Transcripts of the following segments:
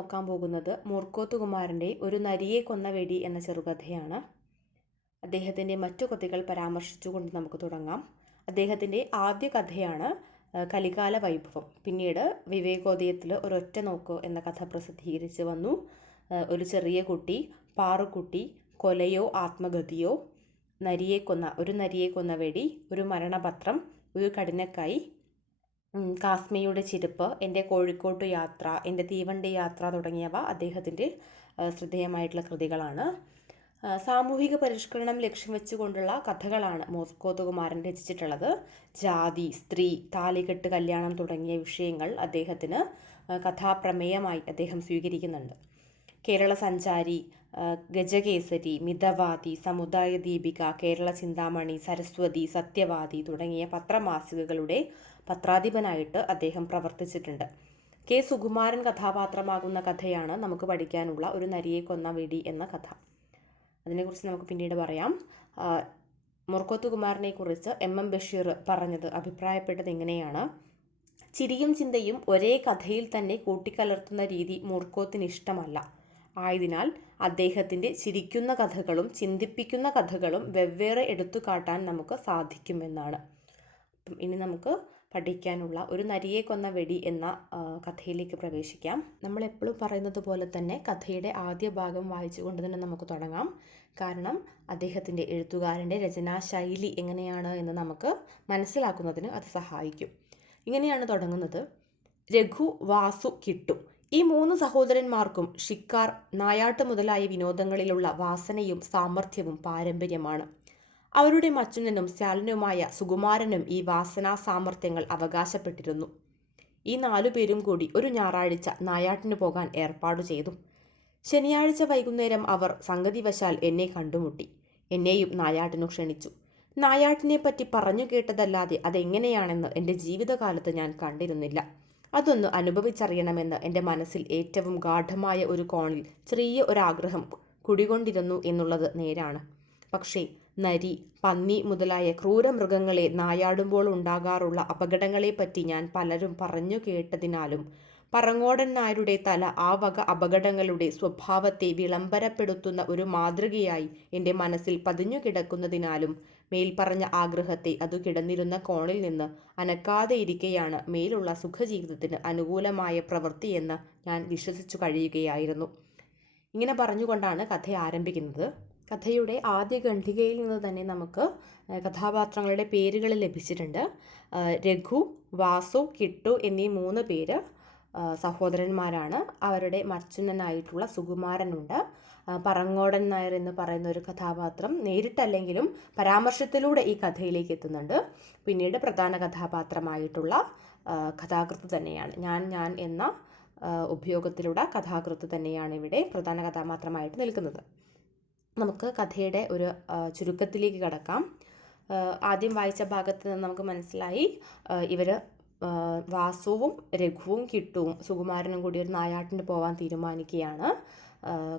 നോക്കാൻ പോകുന്നത് മൂർക്കോത്തുകുമാരന്റെ ഒരു നരിയെ കൊന്ന വെടി എന്ന ചെറുകഥയാണ്. അദ്ദേഹത്തിന്റെ മറ്റു കഥകൾ പരാമർശിച്ചുകൊണ്ട് നമുക്ക് തുടങ്ങാം. അദ്ദേഹത്തിന്റെ ആദ്യ കഥയാണ് കലികാല വൈഭവം. പിന്നീട് വിവേകോദയത്തിൽ ഒരൊറ്റ നോക്ക് എന്ന കഥ പ്രസിദ്ധീകരിച്ച് വന്നു. ഒരു ചെറിയ കുട്ടി പാറുക്കുട്ടി കൊലയോ ആത്മഗതിയോ നരിയെ കൊന്ന ഒരു നരിയെ കൊന്ന വെടി ഒരു മരണപത്രം ഒരു കഠിനക്കായി കാസ്മിയുടെ ചിരിപ്പ് എന്റെ കോഴിക്കോട്ട് യാത്ര എന്റെ തീവണ്ടി യാത്ര തുടങ്ങിയവ അദ്ദേഹത്തിന്റെ ശ്രദ്ധേയമായിട്ടുള്ള കൃതികളാണ്. സാമൂഹിക പരിഷ്കരണം ലക്ഷ്യം വെച്ചുകൊണ്ടുള്ള കഥകളാണ് മോസ്കോത്തുകുമാരൻ രചിച്ചിട്ടുള്ളത്. ജാതി സ്ത്രീ താലികെട്ട് കല്യാണം തുടങ്ങിയ വിഷയങ്ങൾ അദ്ദേഹത്തിന് കഥാപ്രമേയമായി അദ്ദേഹം സ്വീകരിക്കുന്നുണ്ട്. കേരള സഞ്ചാരി ഗജകേസരി മിതവാദി സമുദായ ദീപിക കേരള ചിന്താമണി സരസ്വതി സത്യവാദി തുടങ്ങിയ പത്രമാസികകളുടെ പത്രാധിപനായിട്ട് അദ്ദേഹം പ്രവർത്തിച്ചിട്ടുണ്ട്. കെ. സുകുമാരൻ കഥാപാത്രമാകുന്ന കഥയാണ് നമുക്ക് പഠിക്കാനുള്ള ഒരു നരിയെ കൊന്ന വെടി എന്ന കഥ. അതിനെക്കുറിച്ച് നമുക്ക് പിന്നീട് പറയാം. മുർക്കോത്തുകുമാരനെ കുറിച്ച് എം. എം. ബഷീർ പറഞ്ഞത് അഭിപ്രായപ്പെട്ടത് ഇങ്ങനെയാണ്. ചിരിയും ചിന്തയും ഒരേ കഥയിൽ തന്നെ കൂട്ടിക്കലർത്തുന്ന രീതി മുർക്കോത്തിന് ഇഷ്ടമല്ല. ആയതിനാൽ അദ്ദേഹത്തിന്റെ ചിരിക്കുന്ന കഥകളും ചിന്തിപ്പിക്കുന്ന കഥകളും വെവ്വേറെ എടുത്തു കാട്ടാൻ നമുക്ക് സാധിക്കുമെന്നാണ്. അപ്പം ഇനി നമുക്ക് പഠിക്കാനുള്ള ഒരു നരിയെ കൊന്ന വെടി എന്ന കഥയിലേക്ക് പ്രവേശിക്കാം. നമ്മൾ എപ്പോഴും പറയുന്നത് പോലെ തന്നെ കഥയുടെ ആദ്യ ഭാഗം വായിച്ചുകൊണ്ട് തന്നെ നമുക്ക് തുടങ്ങാം. കാരണം അദ്ദേഹത്തിന്റെ എഴുത്തുകാരന്റെ രചനാശൈലി എങ്ങനെയാണ് എന്ന് നമുക്ക് മനസ്സിലാക്കുന്നതിന് അത് സഹായിക്കും. ഇങ്ങനെയാണ് തുടങ്ങുന്നത്. രഘു വാസു കിട്ടു. ഈ മൂന്ന് സഹോദരന്മാർക്കും ഷിക്കാർ നായാട്ട് മുതലായ വിനോദങ്ങളിലുള്ള വാസനയും സാമർഥ്യവും പാരമ്പര്യമാണ്. അവരുടെ മച്ചുനനും ശാലനുമായ സുകുമാരനും ഈ വാസനാ സാമർഥ്യങ്ങൾ അവകാശപ്പെട്ടിരുന്നു. ഈ നാലു പേരും കൂടി ഒരു ഞായറാഴ്ച നായാട്ടിന് പോകാൻ ഏർപ്പാടു ചെയ്തു. ശനിയാഴ്ച വൈകുന്നേരം അവർ സംഗതിവശാൽ എന്നെ കണ്ടുമുട്ടി. എന്നെയും നായാട്ടിനു ക്ഷണിച്ചു. നായാട്ടിനെ പറ്റി പറഞ്ഞു കേട്ടതല്ലാതെ അതെങ്ങനെയാണെന്ന് എന്റെ ജീവിതകാലത്ത് ഞാൻ കണ്ടിരുന്നില്ല. അതൊന്ന് അനുഭവിച്ചറിയണമെന്ന് എന്റെ മനസ്സിൽ ഏറ്റവും ഗാഠമായ ഒരു കോണിൽ ചെറിയ ഒരാഗ്രഹം കുടികൊണ്ടിരുന്നു എന്നുള്ളത് നേരാണ്. പക്ഷേ നരി പന്നി മുതലായ ക്രൂരമൃഗങ്ങളെ നായാടുമ്പോൾ ഉണ്ടാകാറുള്ള അപകടങ്ങളെപ്പറ്റി ഞാൻ പലരും പറഞ്ഞു കേട്ടതിനാലും പറങ്ങോടൻ നായരുടെ തല ആ വക അപകടങ്ങളുടെ സ്വഭാവത്തെ വിളംബരപ്പെടുത്തുന്ന ഒരു മാതൃകയായി എന്റെ മനസ്സിൽ പതിഞ്ഞു കിടക്കുന്നതിനാലും മേൽപ്പറഞ്ഞ ആഗ്രഹത്തെ അതു കിടന്നിരുന്ന കോണിൽ നിന്ന് അനക്കാതെ ഇരിക്കെയാണ് മേലുള്ള സുഖജീവിതത്തിന് അനുകൂലമായ പ്രവൃത്തിയെന്ന് ഞാൻ വിശ്വസിച്ചു കഴിയുകയായിരുന്നു. ഇങ്ങനെ പറഞ്ഞുകൊണ്ടാണ് കഥ ആരംഭിക്കുന്നത്. കഥയുടെ ആദ്യ ഖണ്ഡികയിൽ നിന്ന് തന്നെ നമുക്ക് കഥാപാത്രങ്ങളുടെ പേരുകൾ ലഭിച്ചിട്ടുണ്ട്. രഘു വാസു കിട്ടു എന്നീ മൂന്ന് പേര് സഹോദരന്മാരാണ്. അവരുടെ മച്ചുനനായിട്ടുള്ള സുകുമാരനുണ്ട്. പറങ്ങോടൻ നായർ എന്ന് പറയുന്ന ഒരു കഥാപാത്രം നേരിട്ടല്ലെങ്കിലും പരാമർശത്തിലൂടെ ഈ കഥയിലേക്ക് എത്തുന്നുണ്ട്. പിന്നീട് പ്രധാന കഥാപാത്രമായിട്ടുള്ള കഥാകൃത്ത് തന്നെയാണ്. ഞാൻ ഞാൻ എന്ന ഉപയോഗത്തിലൂടെ കഥാകൃത്ത് തന്നെയാണ് ഇവിടെ പ്രധാന കഥാപാത്രമായിട്ട് നിൽക്കുന്നത്. നമുക്ക് കഥയുടെ ഒരു ചുരുക്കത്തിലേക്ക് കടക്കാം. ആദ്യം വായിച്ച ഭാഗത്ത് നിന്ന് നമുക്ക് മനസ്സിലായി ഇവർ വാസുവും രഘുവും കിട്ടുവും സുകുമാരനും കൂടി ഒരു നായാട്ടിന് പോകാൻ തീരുമാനിക്കുകയാണ്.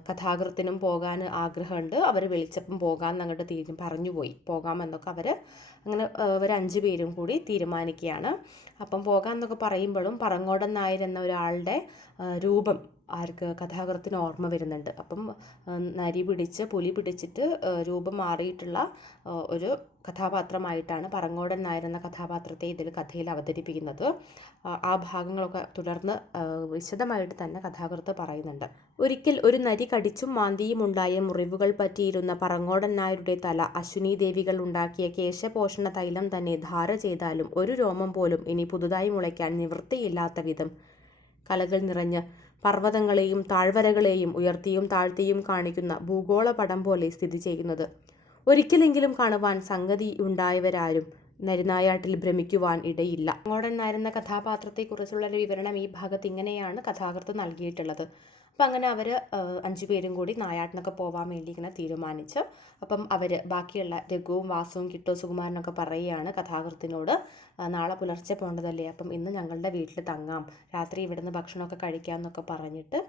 കഥാകൃത്തിനും പോകാൻ ആഗ്രഹമുണ്ട്. അവർ വിളിച്ചപ്പം പോകാമെന്ന് അങ്ങോട്ട് തിരിഞ്ഞ് പറഞ്ഞു പോയി പോകാമെന്നൊക്കെ അവർ അങ്ങനെ ഒരു അഞ്ച് പേരും കൂടി തീരുമാനിക്കുകയാണ്. അപ്പം പോകാമെന്നൊക്കെ പറയുമ്പോഴും പറങ്ങോടൻ നായർ എന്ന ഒരാളുടെ രൂപം ആർക്ക് കഥാകൃത്തിന് ഓർമ്മ വരുന്നുണ്ട്. അപ്പം നരി പിടിച്ച് പുലി പിടിച്ചിട്ട് രൂപം മാറിയിട്ടുള്ള ഒരു കഥാപാത്രമായിട്ടാണ് പറങ്ങോടൻ നായർ എന്ന കഥാപാത്രത്തെ ഇതിൽ കഥയിൽ അവതരിപ്പിക്കുന്നത്. ആ, ഭാഗങ്ങളൊക്കെ തുടർന്ന് വിശദമായിട്ട് തന്നെ കഥാകൃത്ത് പറയുന്നുണ്ട്. ഒരിക്കൽ ഒരു നരി കടിച്ചും മാന്തിയും ഉണ്ടായ മുറിവുകൾ പറ്റിയിരുന്ന പറങ്ങോടൻ നായരുടെ തല അശ്വിനി ദേവികൾ ഉണ്ടാക്കിയ കേശപോഷണ തൈലം തന്നെ ധാര ചെയ്താലും ഒരു രോമം പോലും ഇനി പുതുതായി മുളയ്ക്കാൻ നിവൃത്തിയില്ലാത്ത വിധം. കലകൾ നിറഞ്ഞ് പർവതങ്ങളെയും താഴ്വരകളെയും ഉയർത്തിയും താഴ്ത്തിയും കാണിക്കുന്ന ഭൂഗോള പടം പോലെ സ്ഥിതി ചെയ്യുന്നത്. ഒരിക്കലെങ്കിലും കാണുവാൻ സംഗതി ഉണ്ടായവരാരും നരിനായാട്ടിൽ ഭ്രമിക്കുവാൻ ഇടയില്ല. അങ്ങോടൻ നായരെന്ന കഥാപാത്രത്തെക്കുറിച്ചുള്ള വിവരണം ഈ ഭാഗത്ത് ഇങ്ങനെയാണ് കഥാകൃത്ത് നൽകിയിട്ടുള്ളത്. അപ്പം അങ്ങനെ അവർ അഞ്ച് പേരും കൂടി നായാട്ടിനൊക്കെ പോകാൻ വേണ്ടി ഇങ്ങനെ തീരുമാനിച്ചു. അപ്പം അവർ ബാക്കിയുള്ള രഘുവും വാസുവും കിട്ടോ സുകുമാരനൊക്കെ പറയുകയാണ് കഥാകൃത്തിനോട് "ആ, നാളെ പുലർച്ചെ പോകേണ്ടതല്ലേ അപ്പം ഇന്ന് ഞങ്ങളുടെ വീട്ടിൽ തങ്ങാം രാത്രി ഇവിടുന്ന് ഭക്ഷണമൊക്കെ കഴിക്കാം എന്നൊക്കെ പറഞ്ഞിട്ട്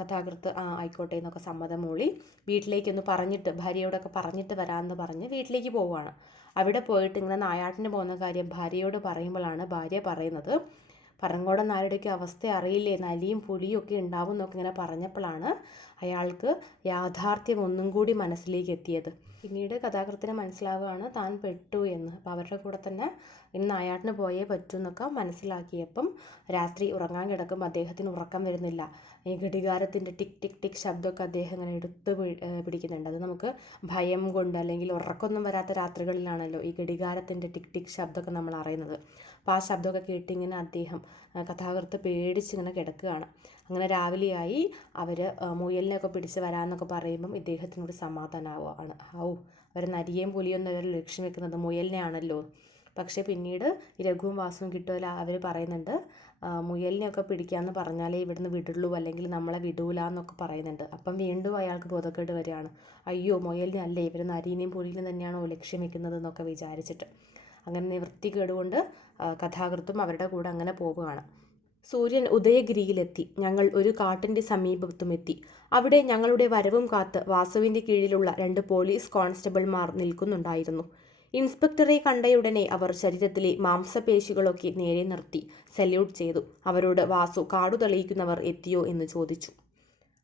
കഥാകൃത്ത് ആ ആയിക്കോട്ടെ എന്നൊക്കെ സമ്മതം മൂളി വീട്ടിലേക്കൊന്ന് പറഞ്ഞിട്ട് ഭാര്യയോടൊക്കെ പറഞ്ഞിട്ട് വരാമെന്ന് പറഞ്ഞ് വീട്ടിലേക്ക് പോവുകയാണ്. അവിടെ പോയിട്ട് ഇങ്ങനെ നായാട്ടിന് പോകുന്ന കാര്യം ഭാര്യയോട് പറയുമ്പോഴാണ് ഭാര്യ പറയുന്നത് പറങ്കോടൻ നായരുടെയൊക്കെ അവസ്ഥ അറിയില്ലേ? നലിയും പുലിയും ഒക്കെ ഉണ്ടാവും എന്നൊക്കെ ഇങ്ങനെ പറഞ്ഞപ്പോഴാണ് അയാൾക്ക് യാഥാർത്ഥ്യം ഒന്നും കൂടി മനസ്സിലേക്ക് എത്തിയത്. പിന്നീട് കഥാകൃത്തിന് മനസ്സിലാവുകയാണ് താൻ പെട്ടു എന്ന്. അപ്പോൾ അവരുടെ കൂടെ തന്നെ ഇന്ന് നായാട്ടിന് പോയേ പറ്റൂ എന്നൊക്കെ മനസ്സിലാക്കിയപ്പം രാത്രി ഉറങ്ങാൻ കിടക്കുമ്പോൾ അദ്ദേഹത്തിന് ഉറക്കം വരുന്നില്ല. ഈ ഘടികാരത്തിന്റെ ടിക് ടിക് ടിക് ശബ്ദമൊക്കെ അദ്ദേഹം ഇങ്ങനെ എടുത്ത് പിടിക്കുന്നുണ്ട്. അത് നമുക്ക് ഭയം കൊണ്ട് അല്ലെങ്കിൽ ഉറക്കമൊന്നും വരാത്ത രാത്രികളിലാണല്ലോ ഈ ഘടികാരത്തിന്റെ ടിക് ടിക് ശബ്ദമൊക്കെ നമ്മൾ അറിയുന്നത്. അപ്പോൾ ആ ശബ്ദമൊക്കെ കേട്ടിങ്ങനെ അദ്ദേഹം കഥാകൃത്ത് പേടിച്ചിങ്ങനെ കിടക്കുകയാണ്. അങ്ങനെ രാവിലെയായി അവർ മുയലിനെയൊക്കെ പിടിച്ച് വരാമെന്നൊക്കെ പറയുമ്പം ഇദ്ദേഹത്തിനോട് സമാധാനമാവുകയാണ് ഔ അവർ നരിയേയും പുലിയൊന്നും അവർ ലക്ഷ്യം വെക്കുന്നത് മുയലിനെയാണല്ലോ. പക്ഷേ പിന്നീട് രഘുവും വാസുവും കിട്ടുമല്ല അവർ പറയുന്നുണ്ട്. മുയലിനെയൊക്കെ പിടിക്കാമെന്ന് പറഞ്ഞാലേ ഇവിടുന്ന് വിടുള്ളൂ അല്ലെങ്കിൽ നമ്മളെ വിടൂല എന്നൊക്കെ പറയുന്നുണ്ട്. അപ്പം വീണ്ടും അയാൾക്ക് ബോധക്കേട് വരികയാണ്. അയ്യോ മുയലിനെ അല്ലേ? ഇവർ നരീനെയും പുലിനെയും തന്നെയാണോ ലക്ഷ്യം വെക്കുന്നത് എന്നൊക്കെ വിചാരിച്ചിട്ട്. അങ്ങനെ നിവൃത്തി കേടുകൊണ്ട് കഥാകൃത്തും അവരുടെ കൂടെ അങ്ങനെ പോവുകയാണ്. സൂര്യൻ ഉദയഗിരിയിലെത്തി. ഞങ്ങൾ ഒരു കാട്ടിന്റെ സമീപത്തുമെത്തി. അവിടെ ഞങ്ങളുടെ വരവും കാത്ത് വാസുവിന്റെ കീഴിലുള്ള രണ്ട് പോലീസ് കോൺസ്റ്റബിൾമാർ നിൽക്കുന്നുണ്ടായിരുന്നു. ഇൻസ്പെക്ടറെ കണ്ടയുടനെ അവർ ശരീരത്തിലെ മാംസപേശികളൊക്കെ നേരെ നിർത്തി സല്യൂട്ട് ചെയ്തു. അവരോട് വാസു കാടു തെളിയിക്കുന്നവർ എത്തിയോ? എന്ന് ചോദിച്ചു.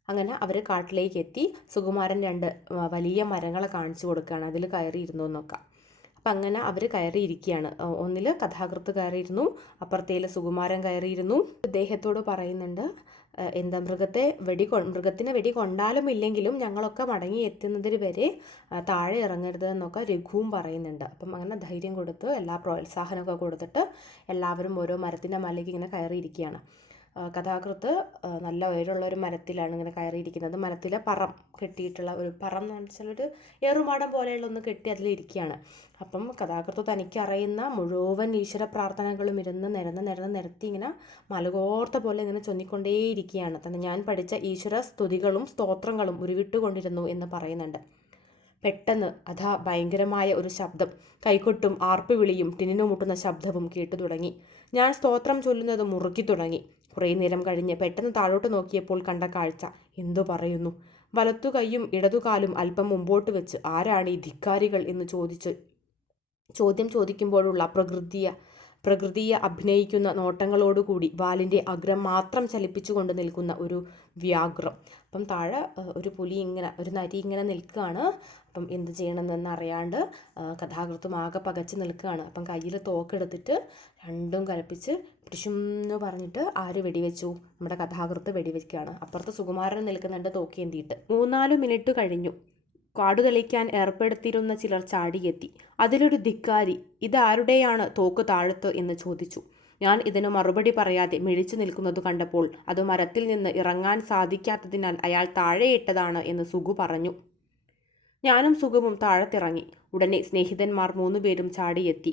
അങ്ങനെ അവർ കാട്ടിലേക്ക് എത്തി. സുകുമാരൻ രണ്ട് വലിയ മരങ്ങളെ കാണിച്ചു കൊടുക്കുകയാണ്. അതിൽ കയറിയിരുന്നു എന്നൊക്കെ. അപ്പം അങ്ങനെ അവർ കയറിയിരിക്കുകയാണ് ഒന്നിൽ കഥാകൃത്ത് കയറിയിരുന്നു അപ്പുറത്തേൽ സുകുമാരൻ കയറിയിരുന്നു. ഇദ്ദേഹത്തോട് പറയുന്നുണ്ട് എന്താ മൃഗത്തെ വെടി കൊ മൃഗത്തിന് വെടി കൊണ്ടാലും ഇല്ലെങ്കിലും ഞങ്ങളൊക്കെ മടങ്ങി എത്തുന്നതിന് വരെ താഴെ ഇറങ്ങരുത് എന്നൊക്കെ രഘുവും പറയുന്നുണ്ട്. അപ്പം അങ്ങനെ ധൈര്യം കൊടുത്ത് എല്ലാ പ്രോത്സാഹനമൊക്കെ കൊടുത്തിട്ട് എല്ലാവരും ഓരോ മരത്തിന്റെ മലയ്ക്ക് ഇങ്ങനെ കയറിയിരിക്കുകയാണ് കഥാകൃത്ത് നല്ല ഉയരമുള്ള ഒരു മരത്തിലാണ് ഇങ്ങനെ കയറിയിരിക്കുന്നത്. മരത്തിലെ പറം കെട്ടിയിട്ടുള്ള ഒരു പറം എന്ന് വെച്ചാൽ ഒരു ഏറുമാടം പോലെയുള്ള ഒന്ന് കെട്ടി അതിലിരിക്കുകയാണ് അപ്പം കഥാകൃത്ത് തനിക്ക് അറിയുന്ന മുഴുവൻ ഈശ്വര പ്രാർത്ഥനകളും ഇരുന്ന് നിരന്ന് നിരന്ന് നിരത്തി ഇങ്ങനെ മലകോർത്ത പോലെ ഇങ്ങനെ ചൊന്നിക്കൊണ്ടേയിരിക്കുകയാണ്. തന്നെ ഞാൻ പഠിച്ച ഈശ്വര സ്തുതികളും സ്തോത്രങ്ങളും ഉരുവിട്ടുകൊണ്ടിരുന്നു എന്ന് പറയുന്നുണ്ട്. പെട്ടെന്ന് അഥാ ഭയങ്കരമായ ഒരു ശബ്ദം. കൈകൊട്ടും ആർപ്പുവിളിയും ടിനിനു മുട്ടുന്ന ശബ്ദവും കേട്ടു തുടങ്ങി. ഞാൻ സ്തോത്രം ചൊല്ലുന്നത് മുറുക്കി തുടങ്ങി. കുറേ നേരം കഴിഞ്ഞ് പെട്ടെന്ന് താഴോട്ട് നോക്കിയപ്പോൾ കണ്ട കാഴ്ച. എന്തു പറയുന്നു? വലത്തു കൈയും ഇടതുകാലും അല്പം മുമ്പോട്ട് വെച്ച് ആരാണ് ഈ ധിക്കാരികൾ എന്ന് ചോദിച്ച് ചോദ്യം ചോദിക്കുമ്പോഴുള്ള പ്രകൃതിയ പ്രകൃതിയെ അഭിനയിക്കുന്ന നോട്ടങ്ങളോടുകൂടി വാലിന്റെ അഗ്രം മാത്രം ചലിപ്പിച്ചുകൊണ്ട് നിൽക്കുന്ന ഒരു വ്യാഘ്രം. അപ്പം താഴെ ഒരു പുലി ഇങ്ങനെ ഒരു നരി ഇങ്ങനെ നിൽക്കുകയാണ്. അപ്പം എന്ത് ചെയ്യണമെന്ന് അറിയാണ്ട് കഥാകൃത്തും ആകെ പകച്ച് നിൽക്കുകയാണ്. അപ്പം കയ്യിൽ തോക്കെടുത്തിട്ട് രണ്ടും കലപ്പിച്ച് പിടിച്ചും പറഞ്ഞിട്ട് ആര് വെടിവെച്ചു? നമ്മുടെ കഥാകൃത്ത് വെടിവെക്കുകയാണ്. അപ്പുറത്ത് സുകുമാരൻ നിൽക്കുന്നുണ്ട് തോക്കി എന്തിയിട്ട് മൂന്നാൽ മിനിറ്റ് കഴിഞ്ഞു. കാടുതെളിക്കാൻ ഏർപ്പെടുത്തിയിരുന്ന ചിലർ ചാടിയെത്തി. അതിലൊരു ധിക്കാരി ഇതാരുടെയാണ് തോക്ക് താഴത്ത്? എന്ന് ചോദിച്ചു. ഞാൻ ഇതിന് മറുപടി പറയാതെ മിഴിച്ചു നിൽക്കുന്നത് കണ്ടപ്പോൾ അത് മരത്തിൽ നിന്ന് ഇറങ്ങാൻ സാധിക്കാത്തതിനാൽ അയാൾ താഴെയിട്ടതാണ് എന്ന് സുഗു പറഞ്ഞു. ഞാനും സുഖവും താഴത്തിറങ്ങി. ഉടനെ സ്നേഹിതന്മാർ മൂന്നുപേരും ചാടിയെത്തി.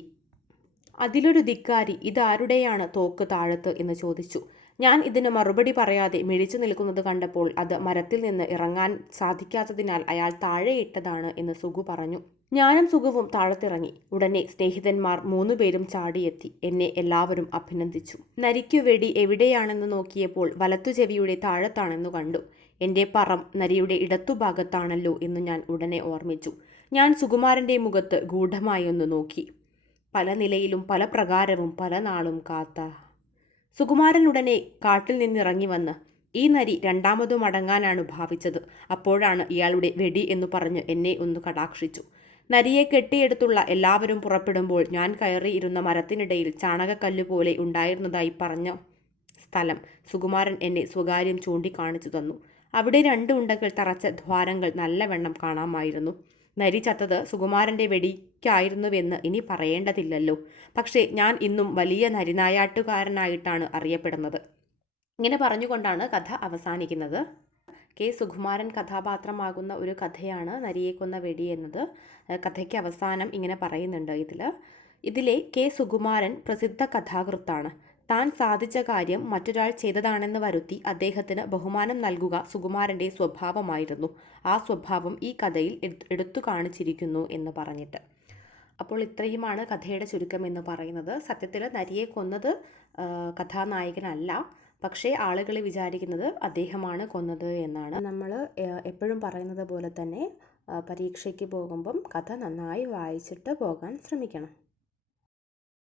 അതിലൊരു ധിക്കാരി ഇതാരുടെയാണ് തോക്ക് താഴത്ത്? എന്ന് ചോദിച്ചു. ഞാൻ ഇതിന് മറുപടി പറയാതെ മിഴിച്ചു നിൽക്കുന്നത് കണ്ടപ്പോൾ അത് മരത്തിൽ നിന്ന് ഇറങ്ങാൻ സാധിക്കാത്തതിനാൽ അയാൾ താഴെയിട്ടതാണ് എന്ന് സുഗു പറഞ്ഞു. ഞാനും സുഖവും താഴത്തിറങ്ങി. ഉടനെ സ്നേഹിതന്മാർ മൂന്നുപേരും ചാടിയെത്തി. എന്നെ എല്ലാവരും അഭിനന്ദിച്ചു. നരിക്കു വെടി എവിടെയാണെന്ന് നോക്കിയപ്പോൾ വലത്തുചെവിയുടെ താഴത്താണെന്നു കണ്ടു. എന്റെ പറം നരിയുടെ ഇടത്തുഭാഗത്താണല്ലോ എന്ന് ഞാൻ ഉടനെ ഓർമ്മിച്ചു. ഞാൻ സുകുമാരന്റെ മുഖത്ത് ഗൂഢമായി ഒന്ന് നോക്കി. പല നിലയിലും പല പ്രകാരവും പല നാളും കാത്ത. സുകുമാരൻ ഉടനെ കാട്ടിൽ നിന്നിറങ്ങി വന്ന് ഈ നരി രണ്ടാമതും മടങ്ങാനാണ് ഭാവിച്ചത്. അപ്പോഴാണ് ഇയാളുടെ വെടി എന്ന് പറഞ്ഞ് എന്നെ ഒന്ന് കടാക്ഷിച്ചു. നരിയെ കെട്ടിയെടുത്തുള്ള എല്ലാവരും പുറപ്പെടുമ്പോൾ ഞാൻ കയറിയിരുന്ന മരത്തിനിടയിൽ ചാണകക്കല്ല് പോലെ ഉണ്ടായിരുന്നതായി പറഞ്ഞ സ്ഥലം സുകുമാരൻ എന്നെ സ്വകാര്യം ചൂണ്ടിക്കാണിച്ചു തന്നു. അവിടെ രണ്ട് ഉണ്ടകൾ തറച്ച ദ്വാരങ്ങൾ നല്ലവണ്ണം കാണാമായിരുന്നു. നരി ചത്തത് സുകുമാരന്റെ വെടിക്കായിരുന്നുവെന്ന് ഇനി പറയേണ്ടതില്ലല്ലോ. പക്ഷേ ഞാൻ ഇന്നും വലിയ നരിനായാട്ടുകാരനായിട്ടാണ് അറിയപ്പെടുന്നത്. ഇങ്ങനെ പറഞ്ഞുകൊണ്ടാണ് കഥ അവസാനിക്കുന്നത്. കെ. സുകുമാരൻ കഥാപാത്രമാകുന്ന ഒരു കഥയാണ് നരിയെ കൊന്ന വെടി എന്നത്. കഥയ്ക്ക് അവസാനം ഇങ്ങനെ പറയുന്നുണ്ട് ഇതിൽ ഇതിലെ കെ. സുകുമാരൻ പ്രസിദ്ധ കഥാകൃത്താണ്. താൻ സാധിച്ച കാര്യം മറ്റൊരാൾ ചെയ്തതാണെന്ന് വരുത്തി അദ്ദേഹത്തിന് ബഹുമാനം നൽകുക സുകുമാരന്റെ സ്വഭാവമായിരുന്നു. ആ സ്വഭാവം ഈ കഥയിൽ എടുത്തു കാണിച്ചിരിക്കുന്നു എന്ന് പറഞ്ഞിട്ട്. അപ്പോൾ ഇത്രയുമാണ് കഥയുടെ ചുരുക്കം എന്ന് പറയുന്നത്. സത്യത്തിൽ നരിയെ കൊന്നത് കഥാനായകനല്ല. പക്ഷേ ആളുകൾ വിചാരിക്കുന്നത് അദ്ദേഹമാണ് കൊന്നത് എന്നാണ്. നമ്മൾ എപ്പോഴും പറയുന്നത് പോലെ തന്നെ പരീക്ഷയ്ക്ക് പോകുമ്പം കഥ നന്നായി വായിച്ചിട്ട് പോകാൻ ശ്രമിക്കണം.